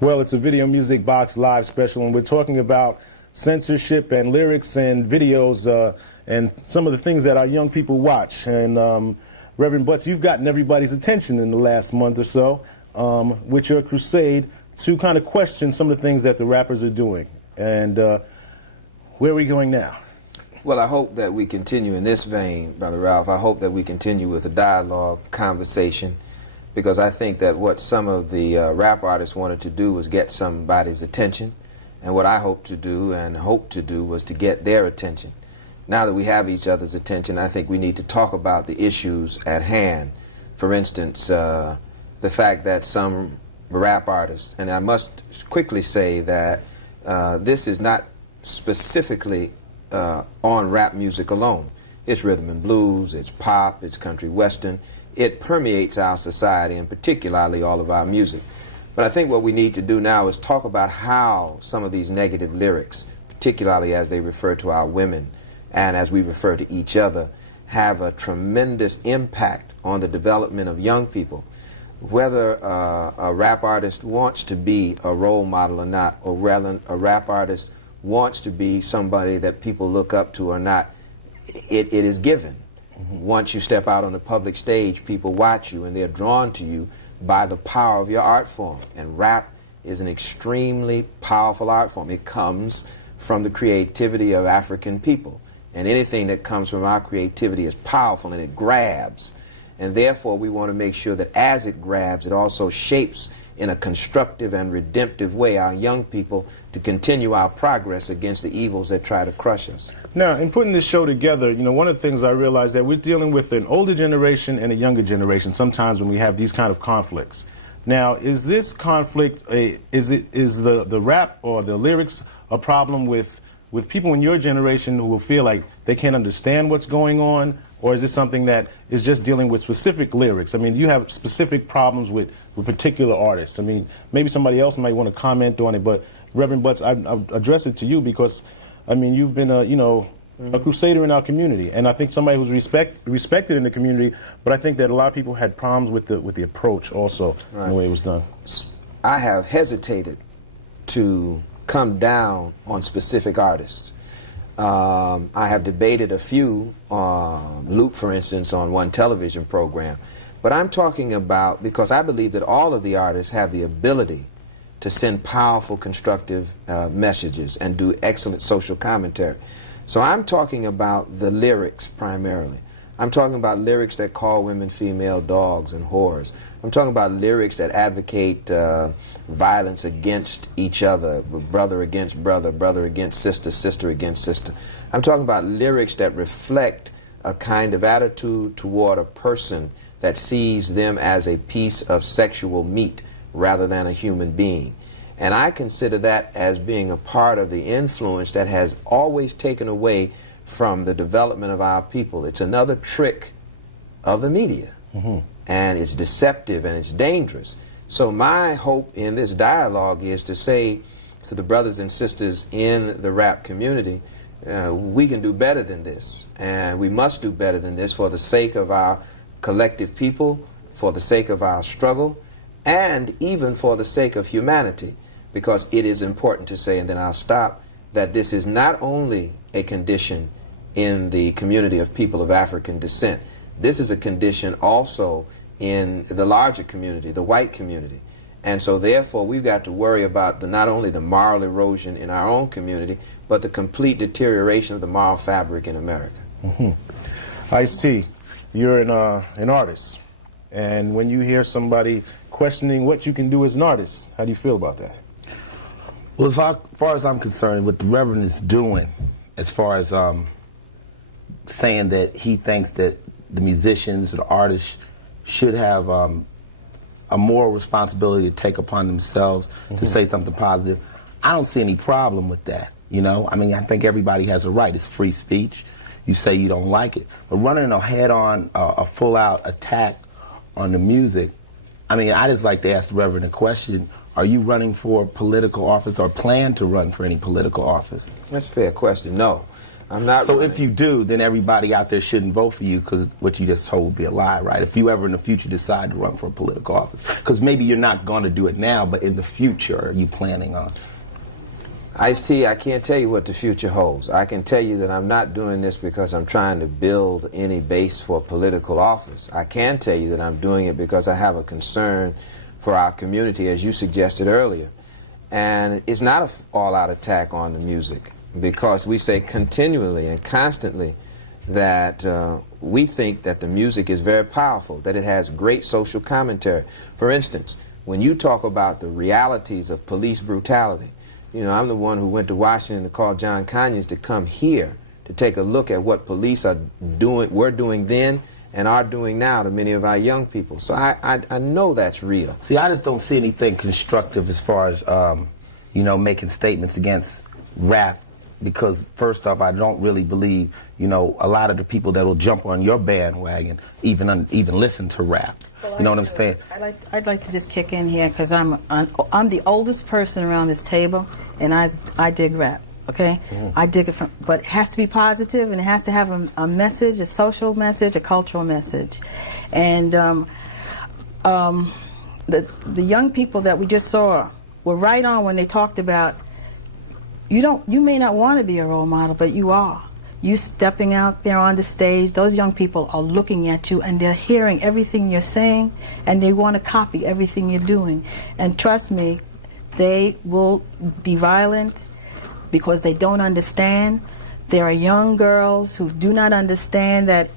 Well, it's a Video Music Box Live special, and we're talking about censorship and lyrics and videos and some of the things that our young people watch. And Reverend Butts, you've gotten everybody's attention in the last month or so with your crusade to kind of question some of the things that the rappers are doing. And where are we going now? Well, I hope that we continue in this vein, Brother Ralph. I hope that we continue with a dialogue, conversation, because I think that what some of the rap artists wanted to do was get somebody's attention, and what I hope to do was to get their attention. Now that we have each other's attention, I think we need to talk about the issues at hand. For instance, the fact that some rap artists, and I must quickly say that this is not specifically on rap music alone. It's rhythm and blues, it's pop, it's country western. It permeates our society, and particularly all of our music. But I think what we need to do now is talk about how some of these negative lyrics, particularly as they refer to our women and as we refer to each other, have a tremendous impact on the development of young people. Whether a rap artist wants to be a role model or not, or rather a rap artist wants to be somebody that people look up to or not, it is given. Once you step out on the public stage, people watch you and they're drawn to you by the power of your art form. And rap is an extremely powerful art form. It comes from the creativity of African people. And anything that comes from our creativity is powerful, and it grabs. And therefore, we want to make sure that as it grabs, it also shapes in a constructive and redemptive way our young people to continue our progress against the evils that try to crush us. Now, in putting this show together, you know, one of the things I realized that we're dealing with an older generation and a younger generation sometimes when we have these kind of conflicts. Now, is this conflict, is the rap or the lyrics a problem with people in your generation who will feel like they can't understand what's going on, or is this something that is just dealing with specific lyrics? I mean, do you have specific problems with particular artists? I mean, maybe somebody else might want to comment on it, but Reverend Butts, I'll address it to you because, I mean, you've been a crusader in our community, and I think somebody who's respected in the community, but I think that a lot of people had problems with the approach also, right, and the way it was done. I have hesitated to come down on specific artists. I have debated a few, Luke, for instance, on one television program. But I'm talking about, because I believe that all of the artists have the ability to send powerful, constructive messages and do excellent social commentary. So I'm talking about the lyrics primarily. I'm talking about lyrics that call women female dogs and whores. I'm talking about lyrics that advocate violence against each other, brother against brother, brother against sister, sister against sister. I'm talking about lyrics that reflect a kind of attitude toward a person that sees them as a piece of sexual meat rather than a human being. And I consider that as being a part of the influence that has always taken away from the development of our people. It's another trick of the media. And it's deceptive and it's dangerous. So my hope in this dialogue is to say to the brothers and sisters in the rap community, we can do better than this, and we must do better than this for the sake of our collective people, for the sake of our struggle, and even for the sake of humanity, because it is important to say, and then I'll stop, that this is not only a condition in the community of people of African descent. This is a condition also in the larger community, the white community. And so therefore we've got to worry about not only the moral erosion in our own community, but the complete deterioration of the moral fabric in America. Ice-T, you're an artist, and when you hear somebody questioning what you can do as an artist, how do you feel about that? Well, as far as I'm concerned, what the Reverend is doing, as far as saying that he thinks that the musicians, the artists, should have a moral responsibility to take upon themselves to say something positive, I don't see any problem with that, you know? I mean, I think everybody has a right. It's free speech. You say you don't like it. But running a head-on, a full-out attack on the music, I mean, I just like to ask the Reverend a question. Are you running for political office or plan to run for any political office? That's a fair question. No. I'm not So running. if you do, then everybody out there shouldn't vote for you because what you just told would be a lie, right? If you ever in the future decide to run for a political office. Because maybe you're not going to do it now, but in the future, are you planning on? Ice-T, I can't tell you what the future holds. I can tell you that I'm not doing this because I'm trying to build any base for political office. I can tell you that I'm doing it because I have a concern for our community, as you suggested earlier. And it's not an all-out attack on the music, because we say continually and constantly that we think that the music is very powerful, that it has great social commentary. For instance, when you talk about the realities of police brutality, you know, I'm the one who went to Washington to call John Conyers to come here to take a look at what police are doing, were doing then, and are doing now to many of our young people. So I know that's real. See, I just don't see anything constructive as far as, you know, making statements against rap, because first off, I don't really believe, you know, a lot of the people that will jump on your bandwagon even listen to rap. Well, you know what I'm saying? I'd like to just kick in here because I'm the oldest person around this table, and I dig rap. Okay, I dig it but it has to be positive, and it has to have a message, a social message, a cultural message, and the young people that we just saw were right on when they talked about you may not want to be a role model, but you are. You stepping out there on the stage, those young people are looking at you and they're hearing everything you're saying, and they want to copy everything you're doing. And trust me, they will be violent because they don't understand. There are young girls who do not understand that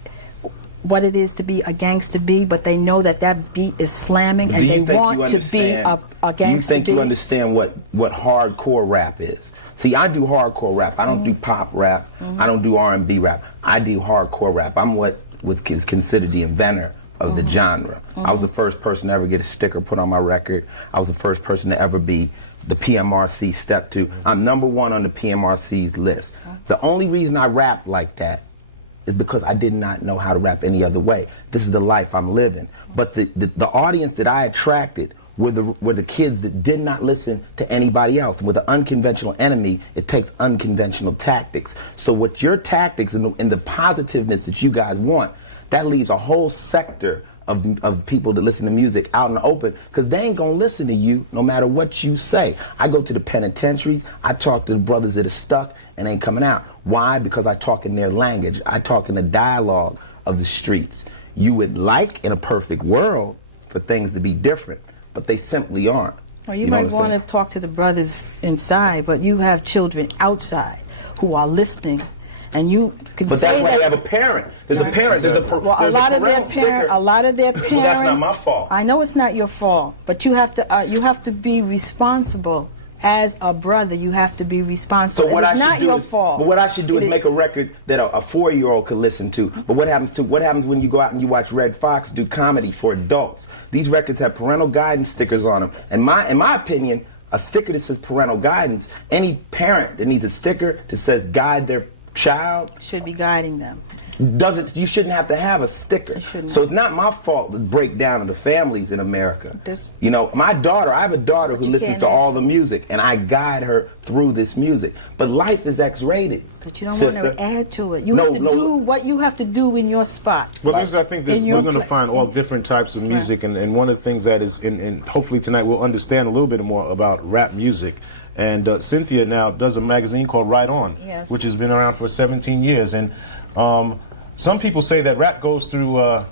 what it is to be a gangster B, but they know that that beat is slamming, and they want to be a gangster B. You think you understand what hardcore rap is? See, I do hardcore rap. I don't do pop rap. I don't do R&B rap. I do hardcore rap. I'm what is considered the inventor of the genre. I was the first person to ever get a sticker put on my record. I was the first person to ever be the PMRC Step 2. I'm #1 on the PMRC's list. The only reason I rap like that is because I did not know how to rap any other way. This is the life I'm living. But the audience that I attracted were the kids that did not listen to anybody else. And with an unconventional enemy, it takes unconventional tactics. So with your tactics and the positiveness that you guys want, that leaves a whole sector of people that listen to music out in the open, because they ain't gonna listen to you no matter what you say. I go to the penitentiaries, I talk to the brothers that are stuck and ain't coming out. Why? Because I talk in their language. I talk in the dialogue of the streets. You would like, in a perfect world, for things to be different, but they simply aren't. Well, you might want to talk to the brothers inside, but you have children outside who are listening, and you can say that. But that's why they have a parent. There's a parent. There's a well, a lot of their parents. Well, that's not my fault. I know it's not your fault, but you have to be responsible. As a brother, you have to be responsible. So what it's I should not do your is, fault. But what I should do is make a record that a 4-year-old could listen to. But what happens when you go out and you watch Red Fox do comedy for adults? These records have parental guidance stickers on them. And in my opinion, a sticker that says parental guidance, any parent that needs a sticker that says guide their child should be guiding them. You shouldn't have to have a sticker. So it's not my fault the breakdown of the families in America. You know, I have a daughter who listens to all the music, and I guide her through this music. But life is X-rated. But you don't want to add to it. You have to do what you have to do in your spot. Well, I think that we're going to find all different types of music, and one of the things that is, and hopefully tonight we'll understand a little bit more about rap music. And Cynthia now does a magazine called Right On, which has been around for 17 years. And some people say that rap goes through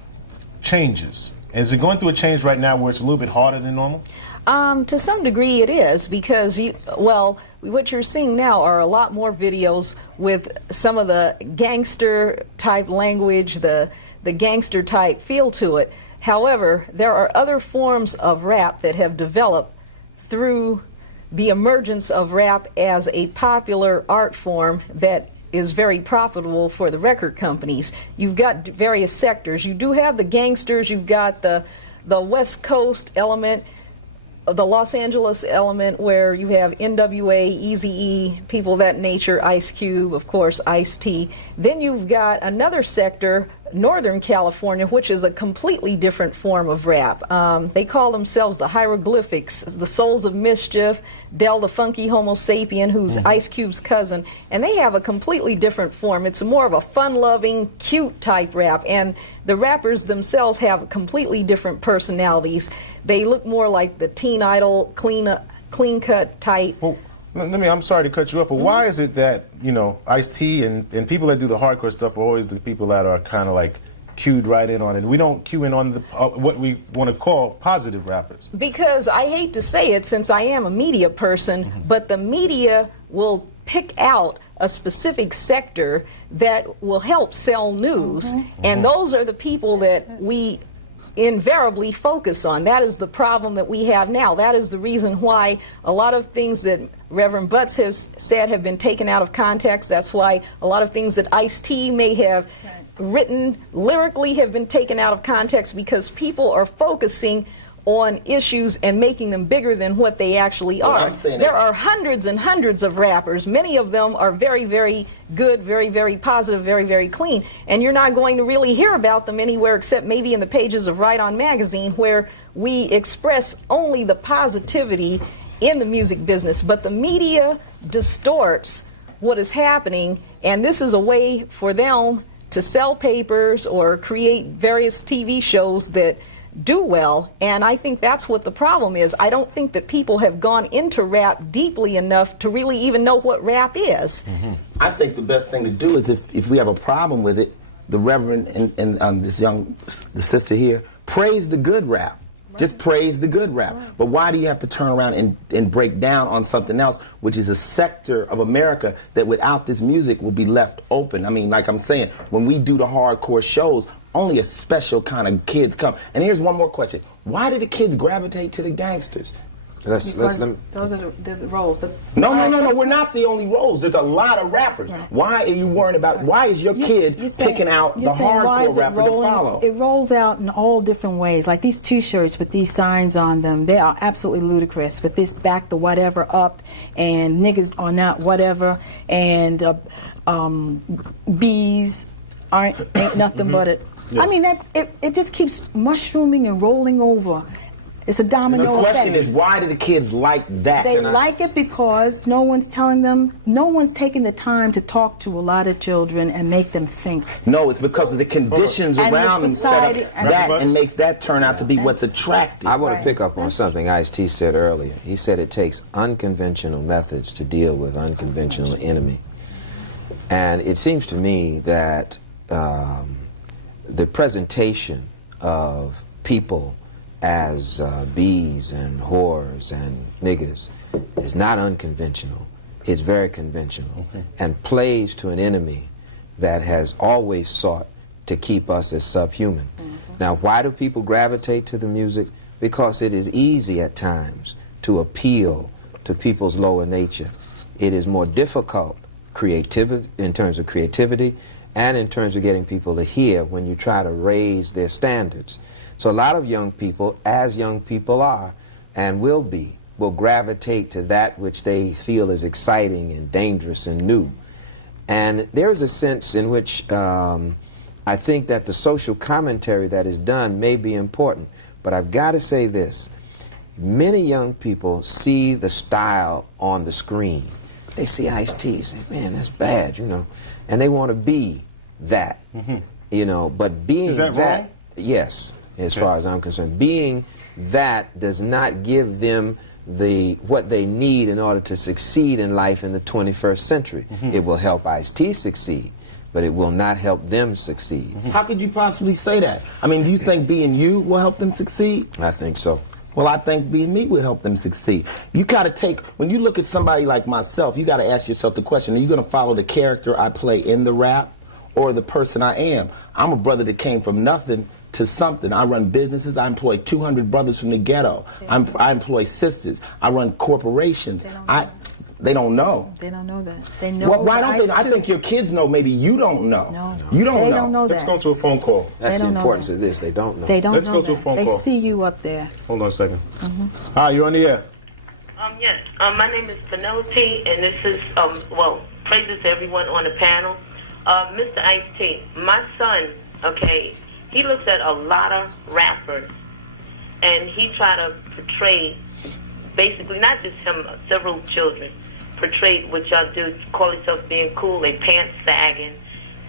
changes. Is it going through a change right now where it's a little bit harder than normal? To some degree it is, because what you're seeing now are a lot more videos with some of the gangster type language, the gangster type feel to it. However, there are other forms of rap that have developed through the emergence of rap as a popular art form that is very profitable for the record companies. You've got various sectors. You do have the gangsters, you've got the West Coast element, the Los Angeles element where you have NWA, Eazy-E, people of that nature, Ice Cube, of course, Ice-T. Then you've got another sector, Northern California, which is a completely different form of rap. They call themselves the Hieroglyphics, the Souls of Mischief, Del the Funky Homo Sapien, who's Ice Cube's cousin, and they have a completely different form. It's more of a fun-loving, cute type rap, and the rappers themselves have completely different personalities. They look more like the Teen Idol, clean-cut type. Well, I'm sorry to cut you up, but why is it that, you know, Ice-T and people that do the hardcore stuff are always the people that are kind of like cued right in on it? We don't cue in on the, what we want to call positive rappers. Because I hate to say it, since I am a media person, but the media will pick out a specific sector that will help sell news, and those are the people that we invariably focus on. That is the problem that we have now. That is the reason why a lot of things that Reverend Butts has said have been taken out of context. That's why a lot of things that Ice-T may have written lyrically have been taken out of context, because people are focusing on issues and making them bigger than what they actually are. There are hundreds and hundreds of rappers. Many of them are very, very good, very, very positive, very, very clean. And you're not going to really hear about them anywhere except maybe in the pages of Right On Magazine, where we express only the positivity in the music business. But the media distorts what is happening, and this is a way for them to sell papers or create various TV shows that do well, and I think that's what the problem is. I don't think that people have gone into rap deeply enough to really even know what rap is. I think the best thing to do is, if we have a problem with it, the Reverend and the sister here, praise the good rap. Just praise the good rap. But why do you have to turn around and break down on something else, which is a sector of America that without this music will be left open? I mean, like I'm saying, when we do the hardcore shows, only a special kind of kids come. And here's one more question. Why do the kids gravitate to the gangsters? Those are the roles. But No, we're not the only roles. There's a lot of rappers. Right. Why are you worried about, why is your kid picking out the hardcore rapper to follow? It rolls out in all different ways. Like these T-shirts with these signs on them, they are absolutely ludicrous. With this back the whatever up, and niggas are not whatever, and bees ain't nothing but it. I mean, it just keeps mushrooming and rolling over. It's a domino effect. The question is, why do the kids like that? They like it because no one's telling them, no one's taking the time to talk to a lot of children and make them think. No, it's because of the conditions And around the them set society up and that and makes that turn out to be what's attractive. I want to pick up on something Ice-T said earlier. He said it takes unconventional methods to deal with unconventional enemy. And it seems to me that the presentation of people as bees and whores and niggas is not unconventional. It's very conventional and plays to an enemy that has always sought to keep us as subhuman. Now, why do people gravitate to the music? Because it is easy at times to appeal to people's lower nature. It is more difficult in terms of creativity and in terms of getting people to hear when you try to raise their standards. So a lot of young people, as young people are and will be, will gravitate to that which they feel is exciting and dangerous and new. And there is a sense in which I think that the social commentary that is done may be important. But I've got to say this. Many young people see the style on the screen. They see Ice-T and say, man, that's bad, you know. And they want to be that, you know. But being Is that wrong? yes, as far as I'm concerned. Being that does not give them what they need in order to succeed in life in the 21st century. It will help Ice-T succeed, but it will not help them succeed. How could you possibly say that? I mean, do you think being you will help them succeed? I think so. Well, I think being me will help them succeed. You got to take, when you look at somebody like myself, you got to ask yourself the question, are you going to follow the character I play in the rap or the person I am? I'm a brother that came from nothing to something. I run businesses. I employ 200 brothers from the ghetto. I employ sisters. I run corporations. They don't know. They don't know that. They know. Well, why the don't they? ice I tube. think your kids know. Maybe you don't know. No. You don't They know. don't know Let's that. go to a phone call. That's the don't know importance that. of this. They don't know. They don't Let's know go to a that. phone they call. see you up there. Hold on a second. Hi, you're on the air. Yes. My name is Penelope, and this is, praises to everyone on the panel. Mr. Ice-T, my son, okay, he looks at a lot of rappers, and he try to portray, basically, not just him, several children, portray what y'all do, call yourself being cool, they pants sagging,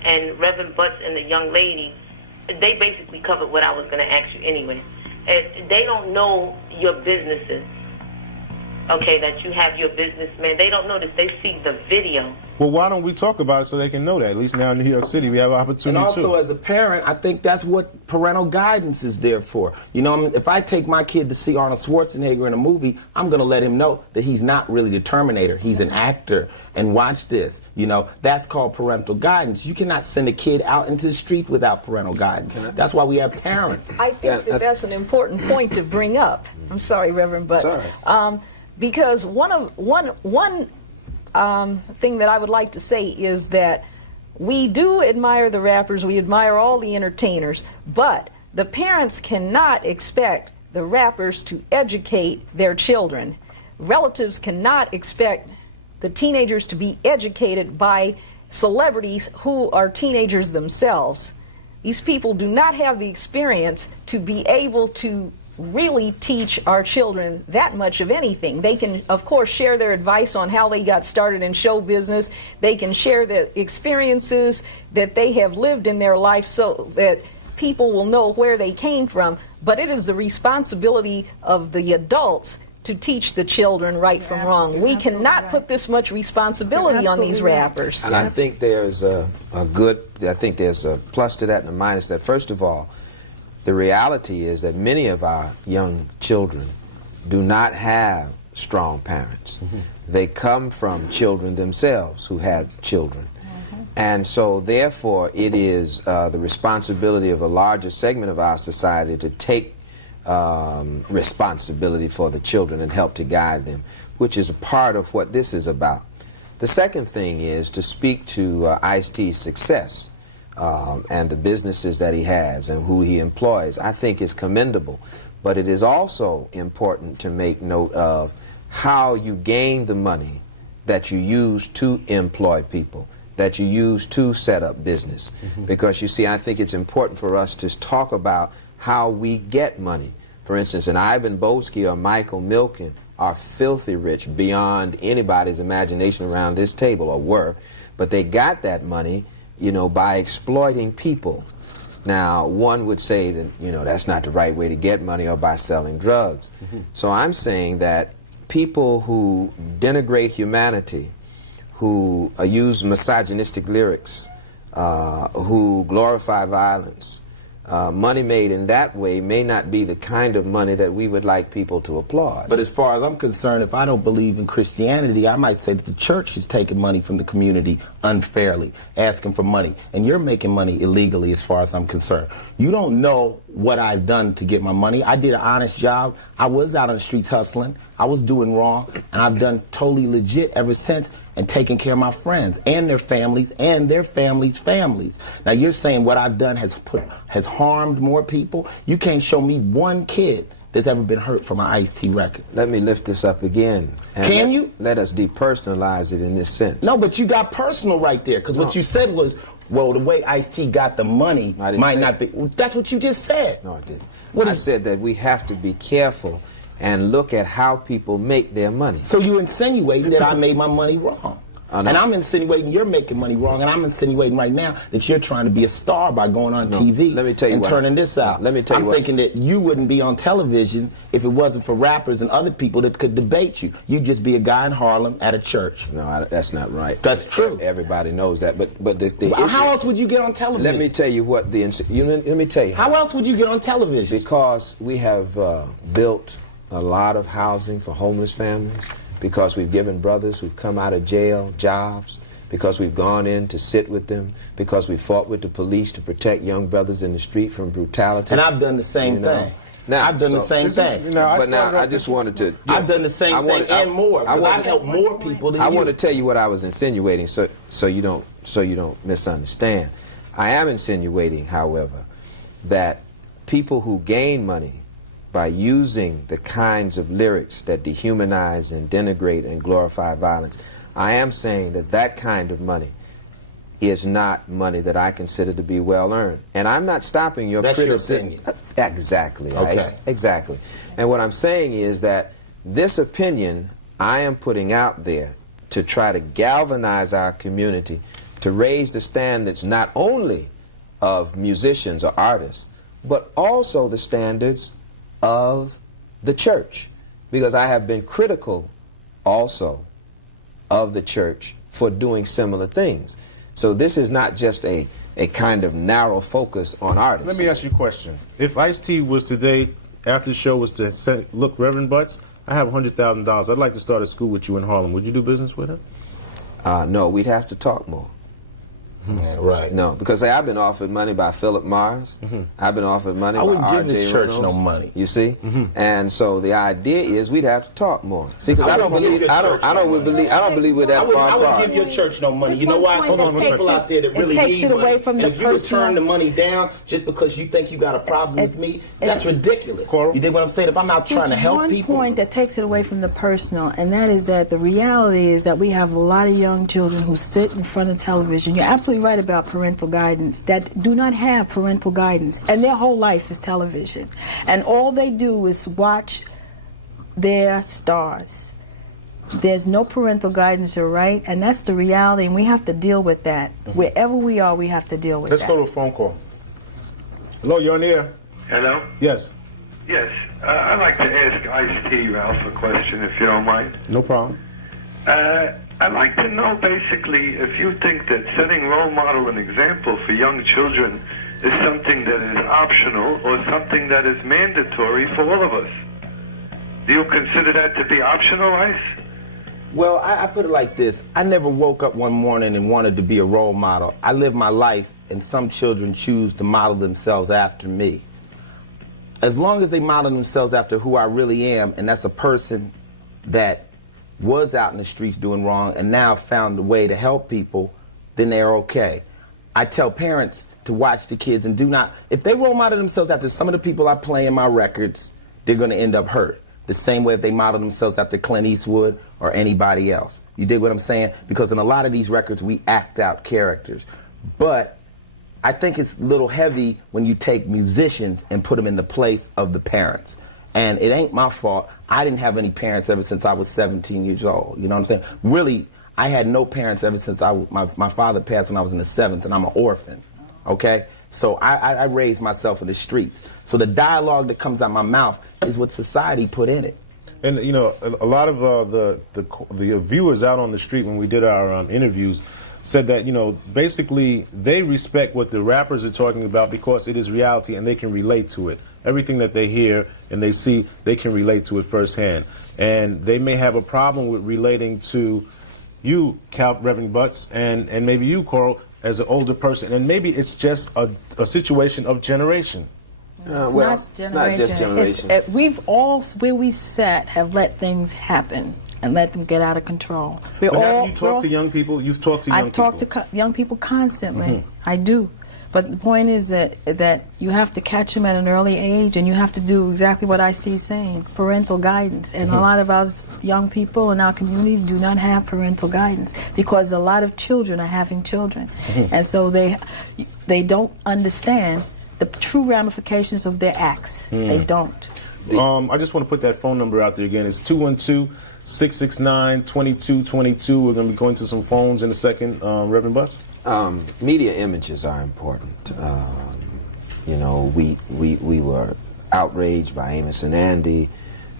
and Reverend Butts and the young lady, they basically covered what I was going to ask you anyway. And they don't know your businesses. Okay, that you have your businessman. They don't know this. They see the video. Well, why don't we talk about it so they can know that? At least now in New York City, we have an opportunity And also, too. as a parent, I think that's what parental guidance is there for. You know, I mean, if I take my kid to see Arnold Schwarzenegger in a movie, I'm going to let him know that he's not really the Terminator. He's an actor. And watch this. You know, that's called parental guidance. You cannot send a kid out into the street without parental guidance. That's why we have parents. I think that's an important point to bring up. I'm sorry, Reverend Butts. Because one thing that I would like to say is that we do admire the rappers, we admire all the entertainers, but the parents cannot expect the rappers to educate their children. Relatives cannot expect the teenagers to be educated by celebrities who are teenagers themselves. These people do not have the experience to be able to really teach our children that much of anything. They can, of course, share their advice on how they got started in show business. They can share the experiences that they have lived in their life so that people will know where they came from. But it is the responsibility of the adults to teach the children right from wrong. We cannot put this much responsibility on these rappers. And I think there's a plus to that and a minus to that. First of all, the reality is that many of our young children do not have strong parents. They come from children themselves who had children. And so therefore it is the responsibility of a larger segment of our society to take responsibility for the children and help to guide them, which is a part of what this is about. The second thing is to speak to Ice-T's success and the businesses that he has and who he employs. I think is commendable, but it is also important to make note of how you gain the money that you use to employ people, that you use to set up business. Because you see, I think it's important for us to talk about how we get money. For instance, an Ivan Boesky or Michael Milken are filthy rich beyond anybody's imagination around this table, or were, but they got that money, you know, by exploiting people. Now, one would say that, you know, that's not the right way to get money, or by selling drugs. So I'm saying that people who denigrate humanity, who use misogynistic lyrics, who glorify violence, money made in that way may not be the kind of money that we would like people to applaud. But as far as I'm concerned, if I don't believe in Christianity, I might say that the church is taking money from the community unfairly, asking for money. And you're making money illegally as far as I'm concerned. You don't know what I've done to get my money. I did an honest job. I was out on the streets hustling. I was doing wrong. And I've done totally legit ever since, and taking care of my friends and their families and their families' families. Now you're saying what I've done has harmed more people. You can't show me one kid that's ever been hurt from an Ice-T record. Let me lift this up again. Can you? Let us depersonalize it in this sense. No, but you got personal right there, because what you said was, well, the way Ice-T got the money might not be. Well, that's what you just said. No, I didn't. I said that we have to be careful and look at how people make their money. So you're insinuating that I made my money wrong. And I'm insinuating you're making money wrong, and I'm insinuating right now that you're trying to be a star by going on TV and turning this out. Let me tell you I'm thinking that you wouldn't be on television if it wasn't for rappers and other people that could debate you. You'd just be a guy in Harlem at a church. No, that's not right. That's true. Everybody knows that. But the issue, how else would you get on television? Let me tell you what let me tell you. How else would you get on television? Because we have built a lot of housing for homeless families, because we've given brothers who've come out of jail jobs, because we've gone in to sit with them, because we fought with the police to protect young brothers in the street from brutality. And I've done the same thing. Now, I've done the same This is- thing. now, But now started off- I just wanted to. I've done the same I wanted- thing and more. I Because wanted- I help more people than I you. want to tell you what I was insinuating, so you don't misunderstand. I am insinuating, however, that people who gain money by using the kinds of lyrics that dehumanize and denigrate and glorify violence, I am saying that that kind of money is not money that I consider to be well earned. And I'm not stopping your That's your criticism. opinion. Exactly, Okay. Ice. Exactly. And what I'm saying is that this opinion I am putting out there to try to galvanize our community, to raise the standards not only of musicians or artists, but also the standards of the church. Because I have been critical also of the church for doing similar things. So this is not just a kind of narrow focus on artists. Let me ask you a question. If Ice-T was today, after the show was to say, look, Reverend Butts, I have $100,000. I'd like to start a school with you in Harlem. Would you do business with him? No, we'd have to talk more. Yeah, right. No, because I've been offered money by Philip Morris. I've been offered money I by wouldn't give R.J. his church Reynolds. no money. You see, and so the idea is we'd have to talk more. See, because I I don't wouldn't give believe your I church don't no money. believe we're that far I wouldn't apart. give your church no money. Just You know one why? point Because that there's takes people it- out there that it really takes need it away money. from And the if you would personal- turn the money down just because you think you got a problem with me, that's ridiculous. Coral? You dig what I'm saying? If I'm not trying to help one people. point that takes it away from the personal, and that is that the reality is that we have a lot of young children who sit in front of television. You're absolutely right about parental guidance, that do not have parental guidance, and their whole life is television. And all they do is watch their stars. There's no parental guidance, you're right, and that's the reality, and we have to deal with that. Wherever we are, we have to deal with Let's that. go to a phone call. Hello, you're on the air. Hello? Yes, Yes. I'd like to ask Ice-T, Ralph, a question, if you don't mind. no problem. I'd like to know, basically, if you think that setting role model and example for young children is something that is optional or something that is mandatory for all of us. Do you consider that to be optional, Ice? Well, I put it like this. I never woke up one morning and wanted to be a role model. I live my life, and some children choose to model themselves after me. As long as they model themselves after who I really am, and that's a person that was out in the streets doing wrong and now found a way to help people, then they're okay. I tell parents to watch the kids and do not, if they role model themselves after some of the people I play in my records, they're going to end up hurt. The same way if they model themselves after Clint Eastwood or anybody else. You dig what I'm saying? Because in a lot of these records, we act out characters. But I think it's a little heavy when you take musicians and put them in the place of the parents. And it ain't my fault. I didn't have any parents ever since I was 17 years old. You know what I'm saying? Really, I had no parents ever since my father passed when I was in the 7th, and I'm an orphan. Okay? So I raised myself in the streets. So the dialogue that comes out my mouth is what society put in it. And you know, a lot of the viewers out on the street when we did our interviews said that, you know, basically they respect what the rappers are talking about because it is reality and they can relate to it. Everything that they hear and they see, they can relate to it firsthand. And they may have a problem with relating to you, Reverend Butts, and maybe you, Coral, as an older person. And maybe it's just a situation of generation. Well, it's not just generation. We've all, where we sat, have let things happen and let them get out of control. But have you talked to young people? You've talked to young people. I've talked to young people constantly. I do. But the point is that you have to catch them at an early age, and you have to do exactly what Ice-T is saying, parental guidance. And a lot of our young people in our community do not have parental guidance because a lot of children are having children. And so they don't understand the true ramifications of their acts. They don't. I just want to put that phone number out there again. It's 212-669-2222. We're going to be going to some phones in a second. Reverend Butts? Media images are important. You know, we were outraged by Amos and Andy.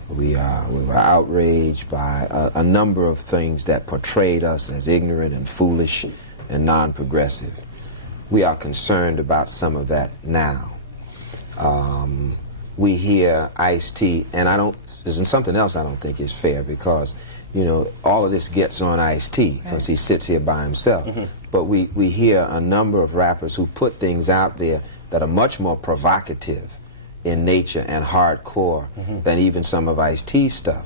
We were outraged by a number of things that portrayed us as ignorant and foolish and non-progressive. We are concerned about some of that now. We hear Ice-T, and there's something else I don't think is fair because, you know, all of this gets on Ice-T because he sits here by himself. But we hear a number of rappers who put things out there that are much more provocative in nature and hardcore than even some of Ice-T's stuff.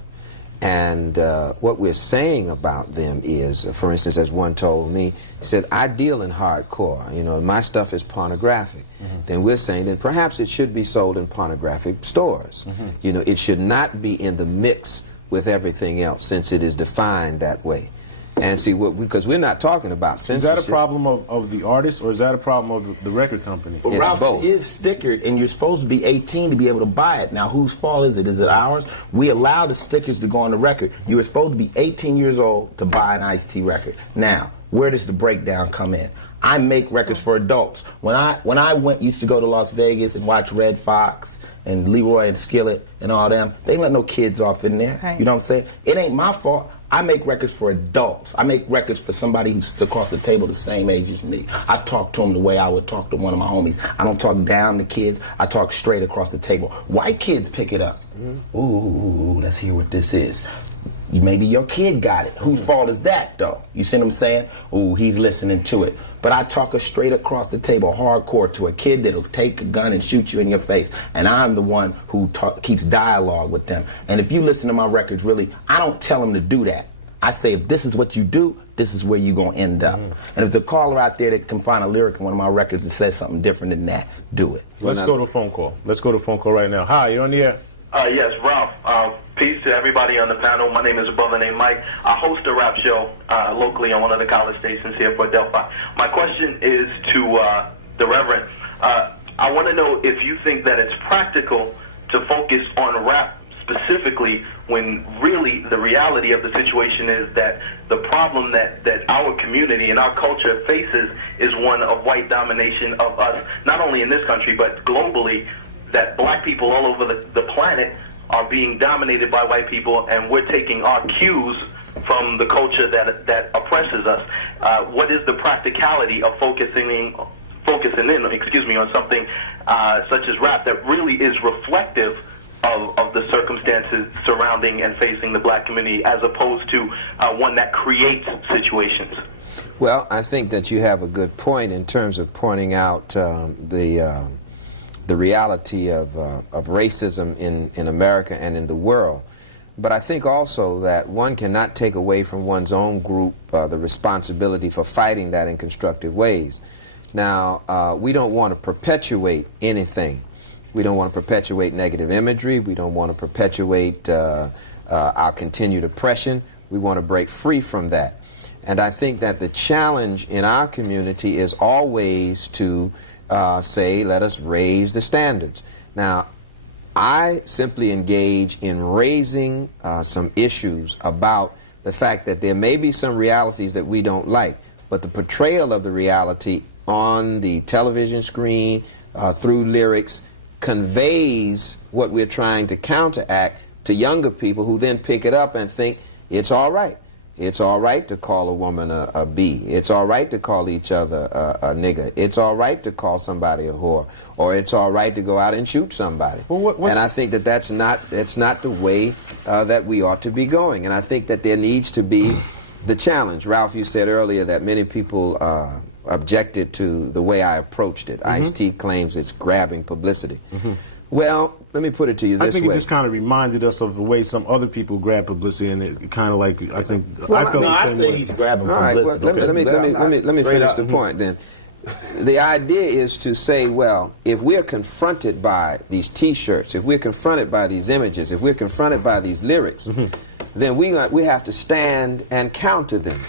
And what we're saying about them is, for instance, as one told me, he said, I deal in hardcore, you know, my stuff is pornographic. Then we're saying that perhaps it should be sold in pornographic stores. You know, it should not be in the mix with everything else, since it is defined that way. And see, because we're not talking about censorship. Is that a problem of the artist, or is that a problem of the record company? Well, It's Ralph, both. it is stickered, and you're supposed to be 18 to be able to buy it. Now, whose fault is it? Is it ours? We allow the stickers to go on the record. You were supposed to be 18 years old to buy an Ice-T record. Now, where does the breakdown come in? I make records for adults. When I used to go to Las Vegas and watch Red Fox and Leroy and Skillet and all them, they ain't let no kids off in there. Right. You know what I'm saying? It ain't my fault. I make records for adults. I make records for somebody who sits across the table the same age as me. I talk to them the way I would talk to one of my homies. I don't talk down to kids. I talk straight across the table. White kids pick it up. Ooh, let's hear what this is. Maybe your kid got it. Whose fault is that, though? You see what I'm saying? Ooh, he's listening to it. But I talk straight across the table, hardcore, to a kid that'll take a gun and shoot you in your face. And I'm the one who keeps dialogue with them. And if you listen to my records, really, I don't tell them to do that. I say, if this is what you do, this is where you're going to end up. And if there's a caller out there that can find a lyric in one of my records that says something different than that, do it. Let's go to a phone call. Let's go to a phone call right now. Hi, you're on the air. Yes, Ralph. Peace to everybody on the panel. My name is a brother named Mike. I host a rap show locally on one of the college stations here for Delphi. My question is to the Reverend. I want to know if you think that it's practical to focus on rap specifically when really the reality of the situation is that the problem that our community and our culture faces is one of white domination of us, not only in this country but globally, that black people all over the planet are being dominated by white people, and we're taking our cues from the culture that oppresses us. What is the practicality of focusing in on something such as rap that really is reflective of the circumstances surrounding and facing the black community, as opposed to one that creates situations? Well, I think that you have a good point in terms of pointing out the reality of racism in America and in the world. But I think also that one cannot take away from one's own group the responsibility for fighting that in constructive ways. Now, we don't want to perpetuate anything. We don't want to perpetuate negative imagery. We don't want to perpetuate our continued oppression. We want to break free from that. And I think that the challenge in our community is always to say, let us raise the standards. Now, I simply engage in raising some issues about the fact that there may be some realities that we don't like, but the portrayal of the reality on the television screen, through lyrics, conveys what we're trying to counteract to younger people, who then pick it up and think it's all right. It's all right to call a woman a B. It's all right to call each other a nigger. It's all right to call somebody a whore. Or it's all right to go out and shoot somebody. Well, and I think that that's not the way that we ought to be going. And I think that there needs to be the challenge. Ralph, you said earlier that many people objected to the way I approached it. Ice-T claims it's grabbing publicity. Well, let me put it to you this way. I think it just kind of reminded us of the way some other people grab publicity, and it kind of like, I think, Well, I felt the same way. He's grabbing All right, publicity. well, let me finish the point then. The idea is to say, well, if we're confronted by these T-shirts, if we're confronted by these images, if we're confronted by these lyrics, then we have to stand and counter them.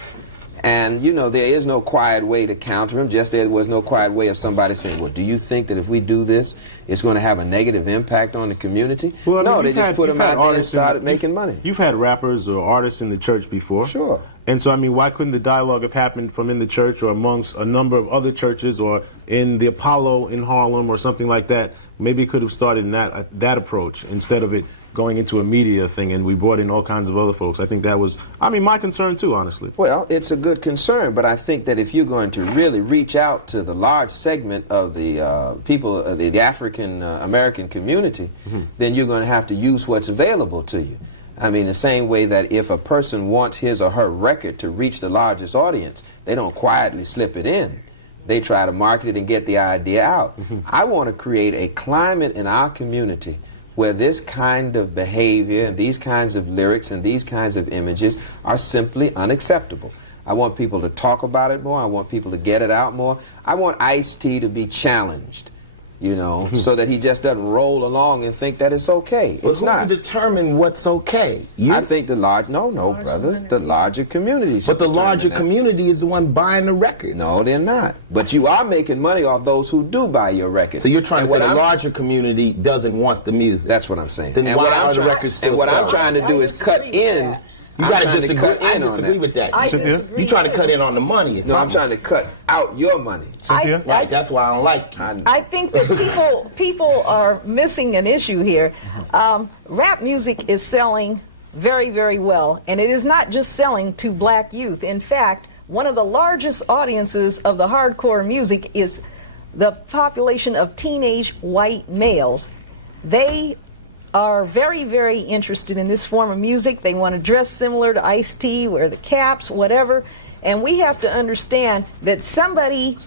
And, you know, there is no quiet way to counter them, just there was no quiet way of somebody saying, well, do you think that if we do this, it's going to have a negative impact on the community? Well, no, I mean, they just put them out there and started making money. You've had rappers or artists in the church before. Sure. And so, I mean, why couldn't the dialogue have happened from in the church or amongst a number of other churches, or in the Apollo in Harlem or something like that? Maybe it could have started in that approach instead of it going into a media thing, and we brought in all kinds of other folks. I think that was, I mean, my concern too, honestly. Well, it's a good concern, but I think that if you're going to really reach out to the large segment of the people, the African American community, then you're going to have to use what's available to you. I mean, the same way that if a person wants his or her record to reach the largest audience, they don't quietly slip it in. They try to market it and get the idea out. I want to create a climate in our community where this kind of behavior and these kinds of lyrics and these kinds of images are simply unacceptable. I want people to talk about it more. I want people to get it out more. I want Ice-T to be challenged, you know, so that he just doesn't roll along and think that it's okay. But It's who not. to determine what's okay? You? I think the large, no, brother, the larger community should But the determine larger that. community is the one buying the records. No, they're not. But you are making money off those who do buy your records. So you're trying And to say what the I'm- larger community doesn't want the music. That's what I'm saying. Then and why what I'm are the trying- records still And what I'm selling? trying to do is cut in. You I'm got to trying disagree. cut I in on disagree that. with that. I Cynthia? disagree. You're trying to cut in on the money. No, I'm trying to cut out your money. Cynthia? Right, that's why I don't like you. I think that people are missing an issue here. Rap music is selling very, very well, and it is not just selling to black youth. In fact, one of the largest audiences of the hardcore music is the population of teenage white males. They are very, very interested in this form of music. They want to dress similar to Ice-T, wear the caps, whatever. And we have to understand that somebody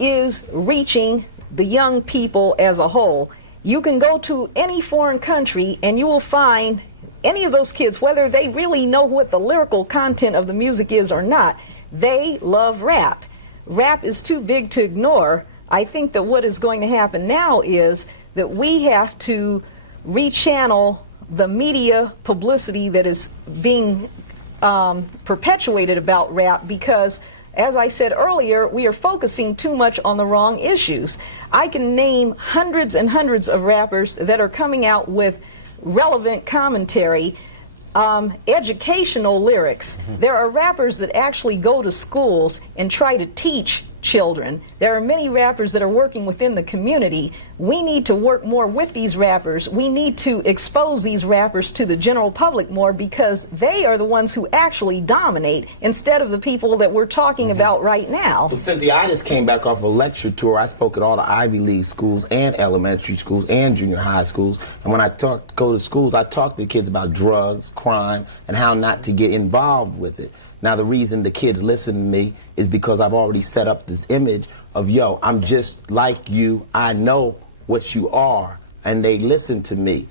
is reaching the young people as a whole. You can go to any foreign country and you will find any of those kids, whether they really know what the lyrical content of the music is or not, they love rap. Rap is too big to ignore. I think that what is going to happen now is that we have to rechannel the media publicity that is being perpetuated about rap, because as I said earlier, we are focusing too much on the wrong issues. I can name hundreds and hundreds of rappers that are coming out with relevant commentary, educational lyrics. There are rappers that actually go to schools and try to teach children. There are many rappers that are working within the community. We need to work more with these rappers. We need to expose these rappers to the general public more, because they are the ones who actually dominate instead of the people that we're talking about right now. Well, Cynthia, I just came back off a lecture tour. I spoke at all the Ivy League schools and elementary schools and junior high schools. And when I go to schools, I talk to the kids about drugs, crime, and how not to get involved with it. Now, the reason the kids listen to me is because I've already set up this image of, yo, I'm just like you. I know what you are. And they listen to me.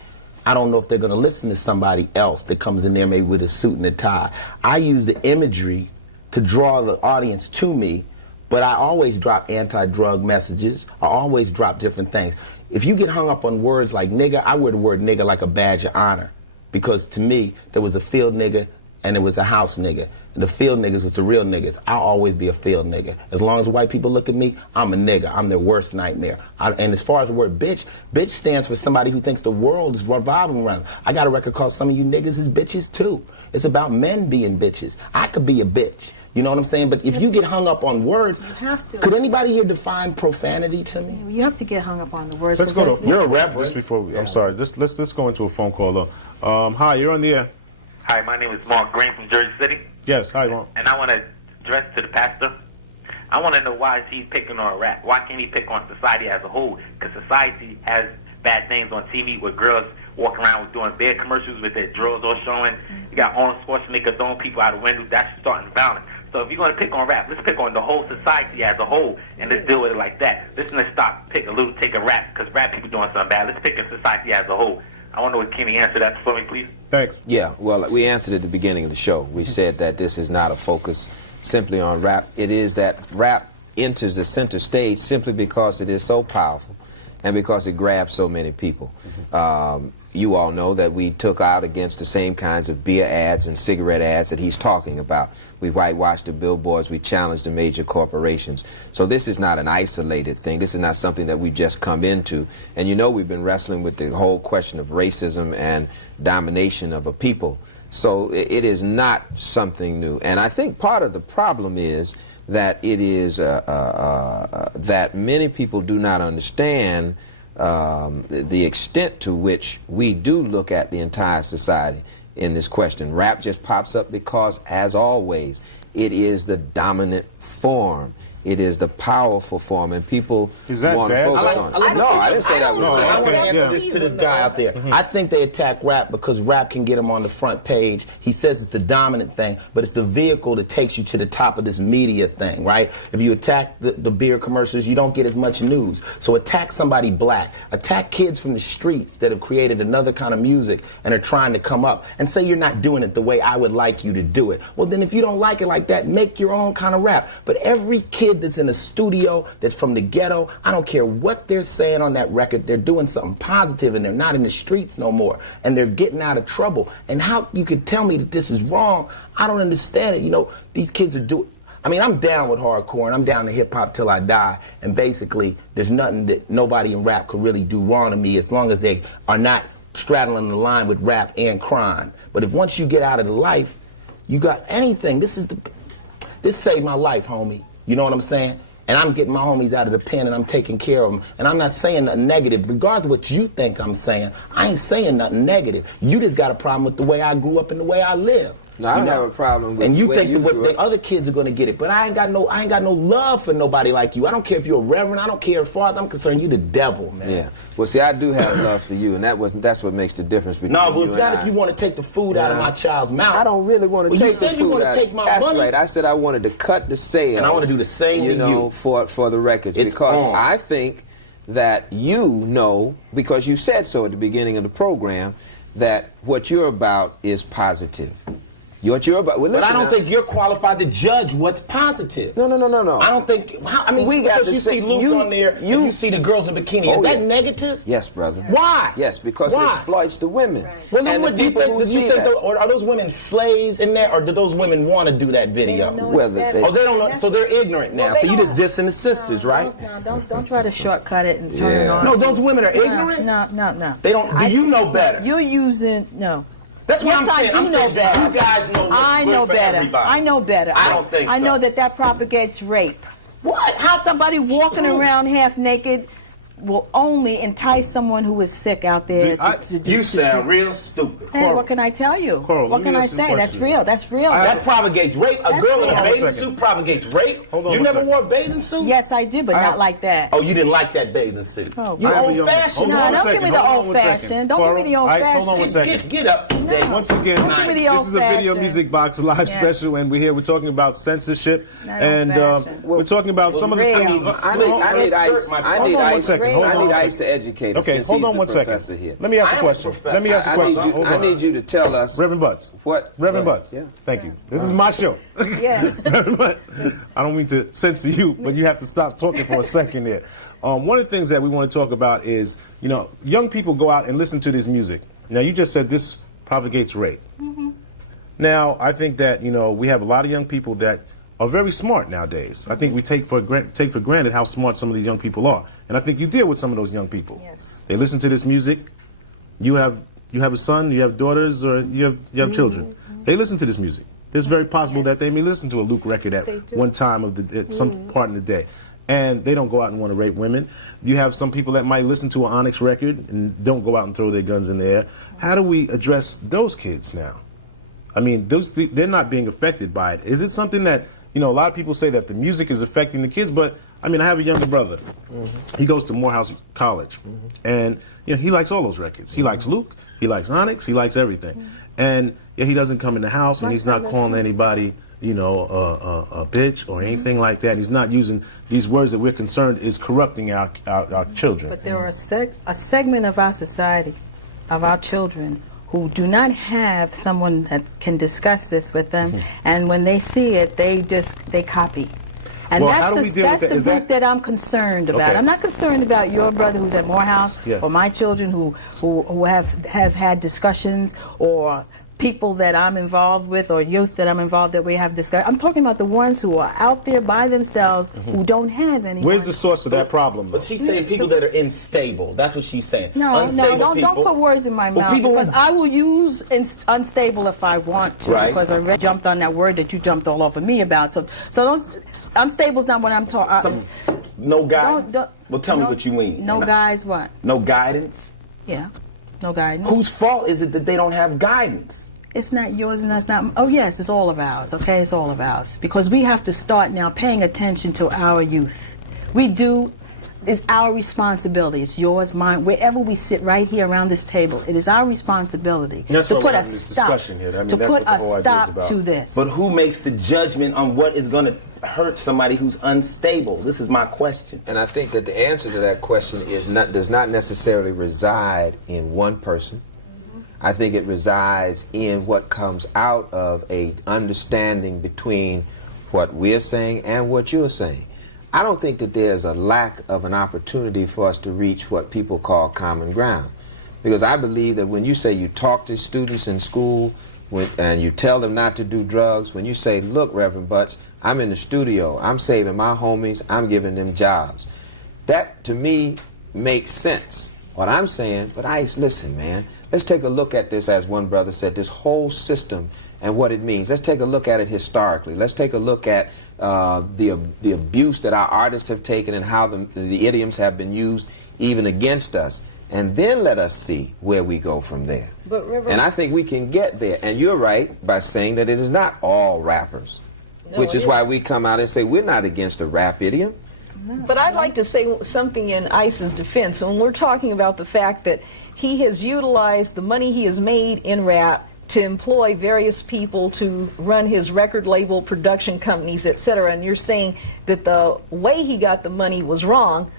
I don't know if they're going to listen to somebody else that comes in there maybe with a suit and a tie. I use the imagery to draw the audience to me, but I always drop anti-drug messages. I always drop different things. If you get hung up on words like nigga, I wear the word nigga like a badge of honor, because to me, there was a field nigga and there was a house nigga. And the field niggas was the real niggas. I'll always be a field nigga. As long as white people look at me, I'm a nigga. I'm their worst nightmare. And as far as the word bitch, bitch stands for somebody who thinks the world is revolving around. I got a record called Some of You Niggas Is Bitches Too. It's about men being bitches. I could be a bitch. You know what I'm saying? But if you get hung up on words, You have to. could anybody here define profanity to me? You have to get hung up on the words. Let's 'cause go to I- You're a rapper. just before we, I'm sorry. Let's go into a phone call though. Hi, you're on the air. Hi, my name is Mark Green from Jersey City, Yes, hi, Mark. and I want to address to the pastor. I want to know, why is he picking on rap? Why can't he pick on society as a whole? Because society has bad things on TV with girls walking around with doing bad commercials with their drills all showing. You got Arnold Schwarzenegger throwing people out of windows. That's starting violence. So if you're going to pick on rap, let's pick on the whole society as a whole, and let's deal with it like that. Let's not stop, take a rap, because rap people doing something bad. Let's pick on society as a whole. I want to know, can he answer that for me, please? Thanks. Yeah, well, we answered at the beginning of the show. We said that this is not a focus simply on rap. It is that rap enters the center stage simply because it is so powerful and because it grabs so many people. You all know that we took out against the same kinds of beer ads and cigarette ads that he's talking about. We whitewashed the billboards. We challenged the major corporations. So this is not an isolated thing. This is not something that we've just come into. And you know, we've been wrestling with the whole question of racism and domination of a people. So it is not something new. And I think part of the problem is that it is that many people do not understand the extent to which we do look at the entire society in this question. Rap just pops up because, as always, it is the dominant form. It is the powerful form, and people Is that want to bad? focus on it. No, I didn't say that was No, bad. I want to Okay, answer yeah. this to the guy out there. I think they attack rap because rap can get him on the front page. He says it's the dominant thing, but it's the vehicle that takes you to the top of this media thing, right? If you attack the beer commercials, you don't get as much news. So attack somebody black. Attack kids from the streets that have created another kind of music and are trying to come up, and say you're not doing it the way I would like you to do it. Well, then if you don't like it like that, make your own kind of rap. But every kid that's in a studio that's from the ghetto, I don't care what they're saying on that record, they're doing something positive and they're not in the streets no more and they're getting out of trouble. And how you could tell me that this is wrong, I don't understand it. You know, these kids are doing, I mean, I'm down with hardcore and I'm down to hip hop till I die, and basically there's nothing that nobody in rap could really do wrong to me as long as they are not straddling the line with rap and crime. But if once you get out of the life, you got anything, this saved my life, homie. You know what I'm saying? And I'm getting my homies out of the pen and I'm taking care of them. And I'm not saying nothing negative. Regardless of what you think I'm saying, I ain't saying nothing negative. You just got a problem with the way I grew up and the way I live. No, I don't have a problem with and you the way think you that grew the up. other kids are going to get it, but I ain't got no love for nobody like you. I don't care if you're a reverend. I don't care. As far as I'm concerned, you the devil, man. Yeah. Well, see, I do have love for you, and that's what makes the difference between No, you but and it's not I. if you want to take the food out of my child's mouth. I don't really want to Well, take you said the you food want to out. take my That's money. right. I said I wanted to cut the sales. And I want to do the same to you. for the records. It's because on. I think that you know, because you said so at the beginning of the program, that what you're about is positive. What you're about. Well, But I listen don't now. think you're qualified to judge what's positive. No. I don't think. I mean, We got because to you say- see Luke you- on there, and you- you see the girls in bikini. Oh, Is that yeah. negative? Yes, brother. Why? Yes, because Why? it exploits the women. Well, then and what the do you people think? who Do you see think that. or are those women slaves in there, or do those women want to do that video? Well, they Oh, they don't know. So they're ignorant now. Well, so they you just don't- dissing the sisters, right? No, don't try to shortcut it and turn it Yeah. on. No, those women are ignorant. No. They don't. Do you know better? You're using no. That's what Yes, I'm saying. I do I'm know saying better. you guys know what's I good know for better. everybody. I know better. I don't think I so. know that propagates rape. What? How somebody walking true. around half naked will only entice someone who is sick out there Dude, I- to do. You sound real stupid. Hey, what can I tell you? Coral, What let me can I ask you a say? That's question. real. That's real. That propagates rape. A That's girl in real. a Hold on a bathing second. suit propagates rape. Hold on You one never second. wore a bathing suit? Yes, I did, but I not have- like that. Oh, you didn't like that bathing suit. Oh, You I have a old young- fashioned. hold No, on a don't second, give me the hold on old one second. fashioned. Don't give me the Coral, old all right, hold on one fashioned. second. Get up. Dave. Once again, Don't give me the this old is a Video fashioned. Music Box Live Yes. special, and we're here. We're talking about censorship, Not and old-fashioned. we're talking about some of the real. things. I need Skirt ice. my Hold on one ice. second, hold I on need one ice second. to educate us. Okay, since hold he's on the one second. professor here. Let me ask I a am a question. professor. Let me ask a I question. need you. Hold I on. need you to tell us. Reverend Butts. What? Reverend Go ahead. Butts. Yeah. Thank you. This is my show. Yes. Reverend Butts. I don't mean to censor you, but you have to stop talking for a second there. One of the things that we want to talk about is, young people go out and listen to this music. Now, you just said this propagates rape. Now, I think that, we have a lot of young people that are very smart nowadays. I think we take for granted how smart some of these young people are. And I think you deal with some of those young people. Yes. They listen to this music. You have a son, you have daughters, or you have children. They listen to this music. It's very possible that they may listen to a Luke record at one time at some part in the day. And they don't go out and want to rape women. You have some people that might listen to an Onyx record and don't go out and throw their guns in the air. How do we address those kids now? I mean, they're not being affected by it. Is it something that, a lot of people say that the music is affecting the kids, but I mean, I have a younger brother. He goes to Morehouse College, and he likes all those records. He likes Luke, he likes Onyx, he likes everything. And he doesn't come in the house, and he's not calling anybody, a bitch or anything like that. He's not using these words that we're concerned is corrupting our children. But there are a segment of our society, of our children, who do not have someone that can discuss this with them, and when they see it, they copy. And Well, how do we that's deal with that? the Is group that- that I'm concerned about. Okay. I'm not concerned about your brother who's at Morehouse, Yeah. or my children who have had discussions, or people that I'm involved with, or youth that I'm involved that we have discussed. I'm talking about the ones who are out there by themselves, who don't have anyone. Where's the source of that problem, though? But she's saying people that are unstable. That's what she's saying. No, Unstable don't people. put words in my Well, mouth, people because who- I will use unstable if I want to, Right. because I jumped on that word that you jumped all over me about. So don't. Unstable is not what I'm talking. No guidance. Don't- Well, tell me no- what you mean. No guys, what? No guidance. Yeah, no guidance. Whose fault is it that they don't have guidance? It's not yours and that's not. Oh yes, it's all of ours. Okay, it's all of ours because we have to start now paying attention to our youth. We do. It's our responsibility. It's yours, mine. Wherever we sit, right here around this table, it is our responsibility to put a stop. To put a stop to this. But who makes the judgment on what is going to hurt somebody who's unstable? This is my question. And I think that the answer to that question does not necessarily reside in one person. I think it resides in what comes out of a understanding between what we're saying and what you're saying. I don't think that there's a lack of an opportunity for us to reach what people call common ground. Because I believe that when you say you talk to students in school and you tell them not to do drugs, when you say, look, Reverend Butts, I'm in the studio, I'm saving my homies, I'm giving them jobs. That, to me, makes sense. What I'm saying, but listen, man, let's take a look at this, as one brother said, this whole system and what it means. Let's take a look at it historically. Let's take a look at the abuse that our artists have taken and how the idioms have been used even against us. And then let us see where we go from there. And I think we can get there. And you're right by saying that it is not all rappers, which is why we come out and say we're not against a rap idiom. But I'd like to say something in ICE's defense. When we're talking about the fact that he has utilized the money he has made in rap to employ various people to run his record label, production companies, etc., and you're saying that the way he got the money was wrong,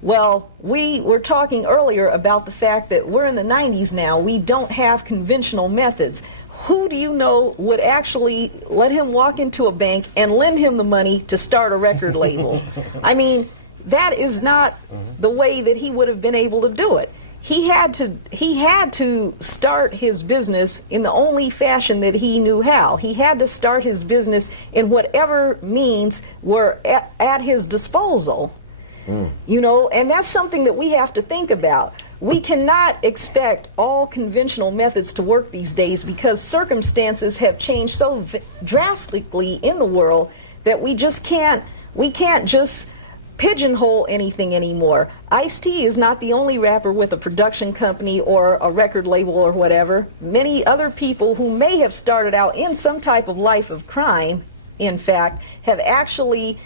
well, we were talking earlier about the fact that we're in the 90s now. We don't have conventional methods. Who do you know would actually let him walk into a bank and lend him the money to start a record label? I mean, that is not the way that he would have been able to do it. He had to start his business in the only fashion that he knew how. He had to start his business in whatever means were at his disposal. You know, and that's something that we have to think about. We cannot expect all conventional methods to work these days because circumstances have changed so drastically in the world that we can't just pigeonhole anything anymore. Ice-T is not the only rapper with a production company or a record label or whatever. Many other people who may have started out in some type of life of crime, in fact, have actually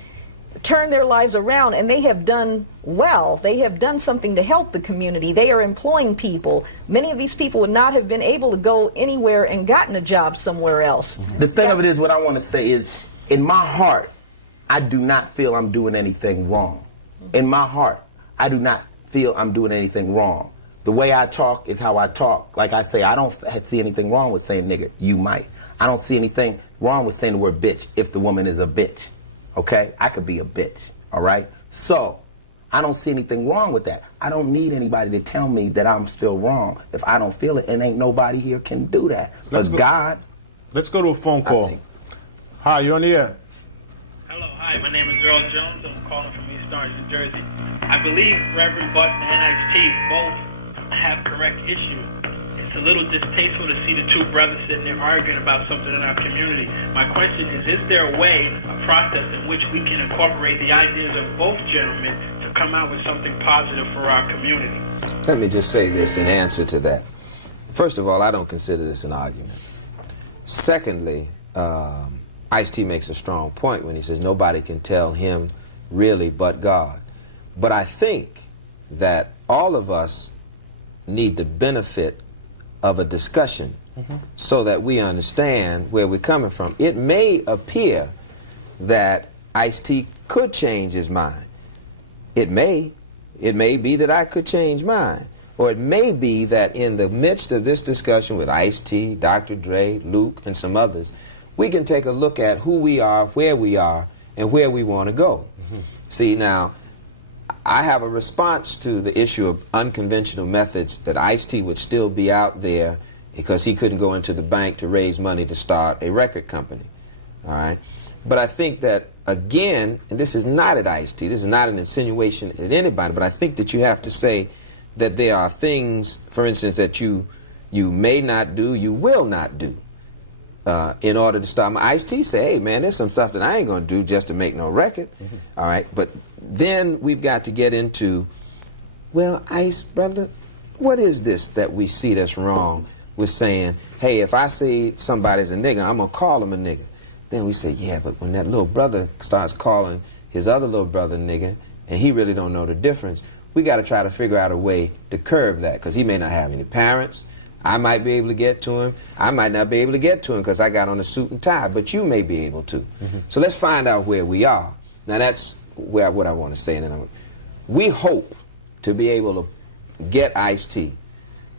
turned their lives around, and they have done well. They have done something to help the community. They are employing people. Many of these people would not have been able to go anywhere and gotten a job somewhere else. The thing of it is, what I want to say is, in my heart, I do not feel I'm doing anything wrong. In my heart, I do not feel I'm doing anything wrong. The way I talk is how I talk. Like I say, I don't see anything wrong with saying nigger. You might. I don't see anything wrong with saying the word bitch if the woman is a bitch. Okay? I could be a bitch. All right? So, I don't see anything wrong with that. I don't need anybody to tell me that I'm still wrong. If I don't feel it, and ain't nobody here can do that. But God. Let's go to a phone call. Hi, you're on the air. Hello, hi. My name is Earl Jones. I'm calling from East Orange, New Jersey. I believe Reverend Butts and NXT both have correct issues. It's a little distasteful to see the two brothers sitting there arguing about something in our community. My question is there a way, a process in which we can incorporate the ideas of both gentlemen to come out with something positive for our community? Let me just say this in answer to that. First of all, I don't consider this an argument. Secondly, Ice-T makes a strong point when he says nobody can tell him really but God. But I think that all of us need the benefit of a discussion so that we understand where we're coming from. It may appear that Ice-T could change his mind. It may be that I could change mine. Or it may be that in the midst of this discussion with Ice-T, Dr. Dre, Luke, and some others, we can take a look at who we are, and where we want to go. See, now, I have a response to the issue of unconventional methods, that Ice-T would still be out there because he couldn't go into the bank to raise money to start a record company. All right? But I think that, again, and this is not at Ice-T, this is not an insinuation at anybody, but I think that you have to say that there are things, for instance, that you may not do, you will not do in order to start. Ice-T say, hey, man, there's some stuff that I ain't going to do just to make no record. All right? But then we've got to get into, well, Ice, brother, what is this that we see that's wrong with saying, hey, if I say somebody's a nigga, I'm going to call him a nigga. Then we say, yeah, but when that little brother starts calling his other little brother nigga, and he really don't know the difference, we got to try to figure out a way to curb that, because he may not have any parents. I might be able to get to him. I might not be able to get to him because I got on a suit and tie, but you may be able to. So let's find out where we are. Now that's what I want to say. And we hope to be able to get Ice-T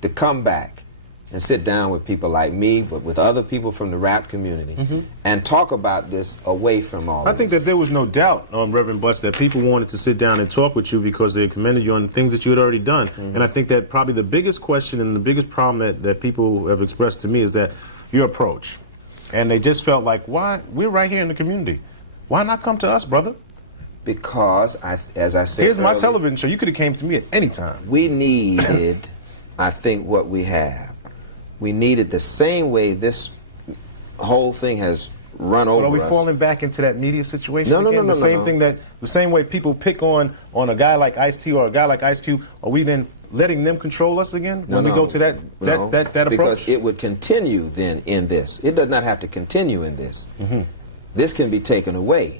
to come back and sit down with people like me, but with other people from the rap community, and talk about this away from all I think that there was no doubt, Reverend Butts, that people wanted to sit down and talk with you because they commended you on things that you had already done. And I think that probably the biggest question and the biggest problem that people have expressed to me is that your approach. And they just felt like, why? We're right here in the community. Why not come to us, brother? Because, as I said here's my earlier, television show. You could have came to me at any time. We needed, I think, what we have. We needed the same way this whole thing has run over us. But are we falling back into that media situation No, no, again? no, The no, same no. thing the same way people pick on a guy like Ice-T or a guy like Ice Cube, are we then letting them control us again when we go to that approach? Because it would continue then in this. It does not have to continue in this. This can be taken away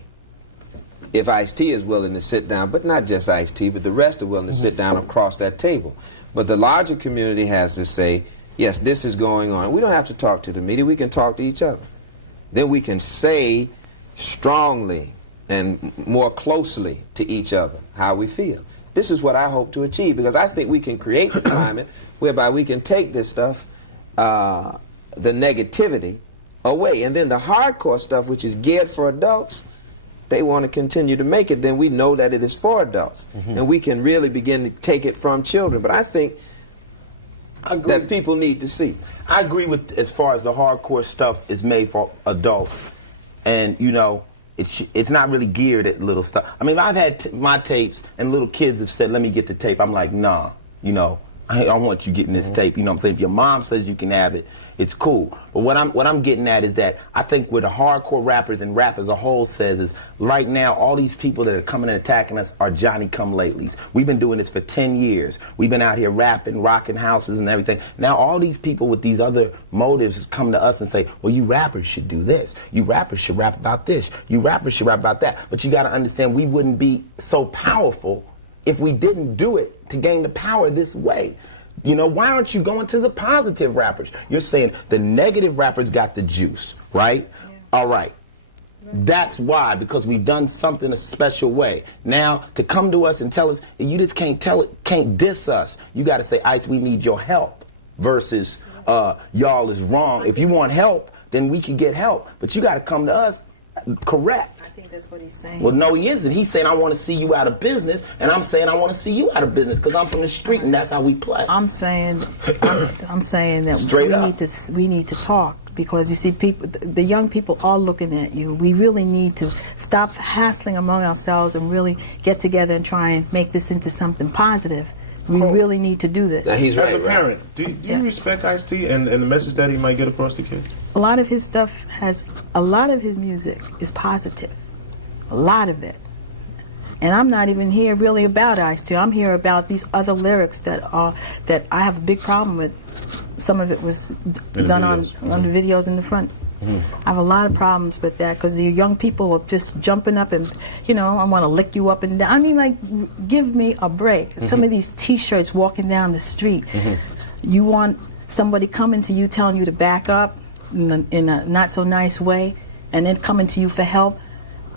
if Ice-T is willing to sit down, but not just Ice-T, but the rest are willing to sit down across that table. But the larger community has to say, yes, this is going on. We don't have to talk to the media. We can talk to each other. Then we can say strongly and more closely to each other how we feel. This is what I hope to achieve, because I think we can create the climate whereby we can take this stuff, the negativity, away. And then the hardcore stuff, which is geared for adults, they want to continue to make it, then we know that it is for adults. And we can really begin to take it from children. But I think that people need to see. I agree with as far as the hardcore stuff is made for adults, and you know it's not really geared at little stuff. I mean, I've had my tapes and little kids have said, "Let me get the tape." I'm like, "Nah, you know, I don't want you getting this tape." You know what I'm saying? If your mom says you can have it, it's cool. But what I'm getting at is that I think what the hardcore rappers and rap as a whole says is right now all these people that are coming and attacking us are Johnny-come-latelys. We've been doing this for 10 years. We've been out here rapping, rocking houses and everything. Now all these people with these other motives come to us and say, well, you rappers should do this. You rappers should rap about this. You rappers should rap about that. But you got to understand we wouldn't be so powerful if we didn't do it to gain the power this way. You know, why aren't you going to the positive rappers? You're saying the negative rappers got the juice, right? Yeah. All right. That's why, because we've done something a special way. Now, to come to us and tell us, you just can't diss us. You got to say, Ice, we need your help, versus y'all is wrong. If you want help, then we can get help. But you got to come to us correct. I think that's what he's saying. Well, no, he isn't. He's saying, I want to see you out of business, and I'm saying, I want to see you out of business because I'm from the street, and that's how we play. I'm saying that Straight up. we need to talk, because you see, the young people are looking at you. We really need to stop hassling among ourselves and really get together and try and make this into something positive. We really need to do this. Now, he's right. As a parent, do you respect Ice-T and the message that he might get across to kids? A lot of his stuff a lot of his music is positive. A lot of it. And I'm not even here really about Ice-T. I'm here about these other lyrics that I have a big problem with. Some of it was done on the videos in the front. I have a lot of problems with that, because the young people are just jumping up and, you know, I want to lick you up and down. I mean, like, give me a break. Some of these T-shirts walking down the street, you want somebody coming to you telling you to back up in a not so nice way, and then coming to you for help.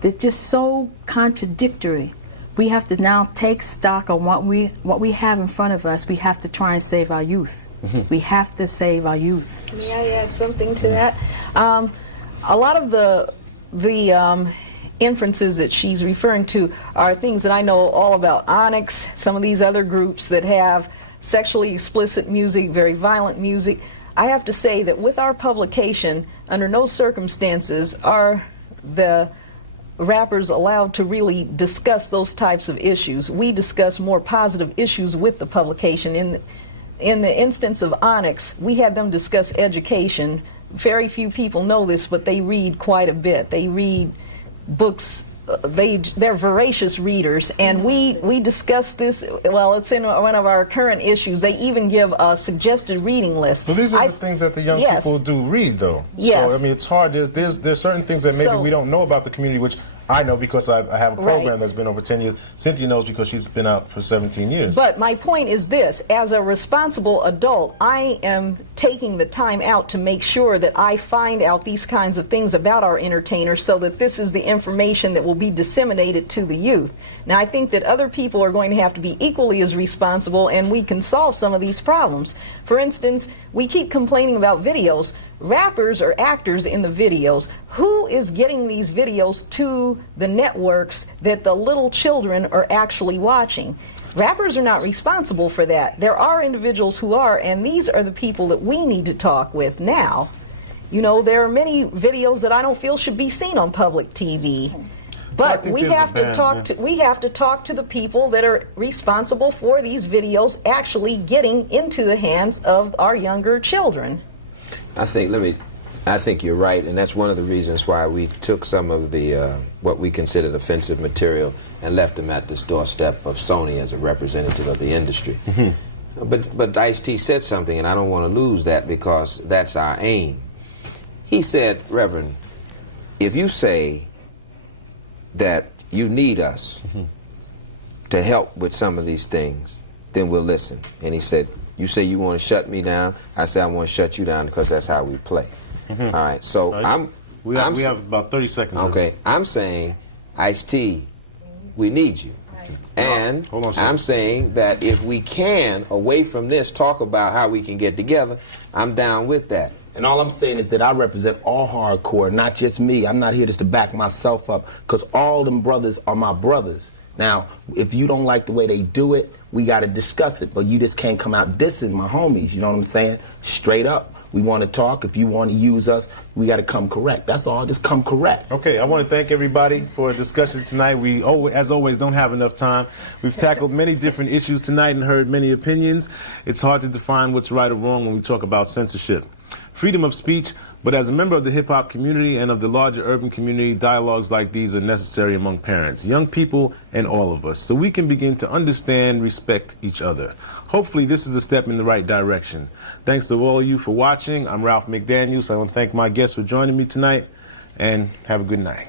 It's just so contradictory. We have to now take stock on what we have in front of us. We have to try and save our youth. We have to save our youth. May I add something to that? A lot of the inferences that she's referring to are things that I know all about. Onyx, some of these other groups that have sexually explicit music, very violent music. I have to say that with our publication, under no circumstances are the rappers allowed to really discuss those types of issues. We discuss more positive issues with the publication. In the instance of Onyx, we had them discuss education. Very few people know this, but they read quite a bit. They read books they're voracious readers, and we discuss this. Well, it's in one of our current issues. They even give a suggested reading list. Well, these are the things that the young Yes. people do read, though. Yes. So, I mean, it's hard. There's certain things that maybe So- we don't know about the community, which I know because I have a program Right. that's been over 10 years. Cynthia knows because she's been out for 17 years. But my point is this: as a responsible adult, I am taking the time out to make sure that I find out these kinds of things about our entertainers, so that this is the information that will be disseminated to the youth. Now, I think that other people are going to have to be equally as responsible, and we can solve some of these problems. For instance, we keep complaining about videos. Rappers are actors in the videos. Who is getting these videos to the networks that the little children are actually watching? Rappers are not responsible for that. There are individuals who are, and these are the people that we need to talk with now. You know, there are many videos that I don't feel should be seen on public TV. But we have to talk to the people that are responsible for these videos actually getting into the hands of our younger children. I think you're right, and that's one of the reasons why we took some of the what we considered offensive material and left them at this doorstep of Sony as a representative of the industry. But Ice-T said something, and I don't want to lose that because that's our aim. He said, Reverend, if you say that you need us to help with some of these things, then we'll listen. And he said, you say you want to shut me down. I say I want to shut you down because that's how we play. All right. So we have about 30 seconds. Okay. I'm saying, Ice-T, we need you. And Hold on a second. I'm saying that if we can, away from this, talk about how we can get together, I'm down with that. And all I'm saying is that I represent all hardcore, not just me. I'm not here just to back myself up, because all them brothers are my brothers. Now, if you don't like the way they do it, we got to discuss it. But you just can't come out dissing my homies, you know what I'm saying? Straight up. We want to talk. If you want to use us, we got to come correct. That's all. Just come correct. Okay, I want to thank everybody for a discussion tonight. We, as always, don't have enough time. We've tackled many different issues tonight and heard many opinions. It's hard to define what's right or wrong when we talk about censorship. Freedom of speech, but as a member of the hip-hop community and of the larger urban community, dialogues like these are necessary among parents, young people, and all of us, so we can begin to understand, respect each other. Hopefully this is a step in the right direction. Thanks to all of you for watching. I'm Ralph McDaniels. I want to thank my guests for joining me tonight, and have a good night.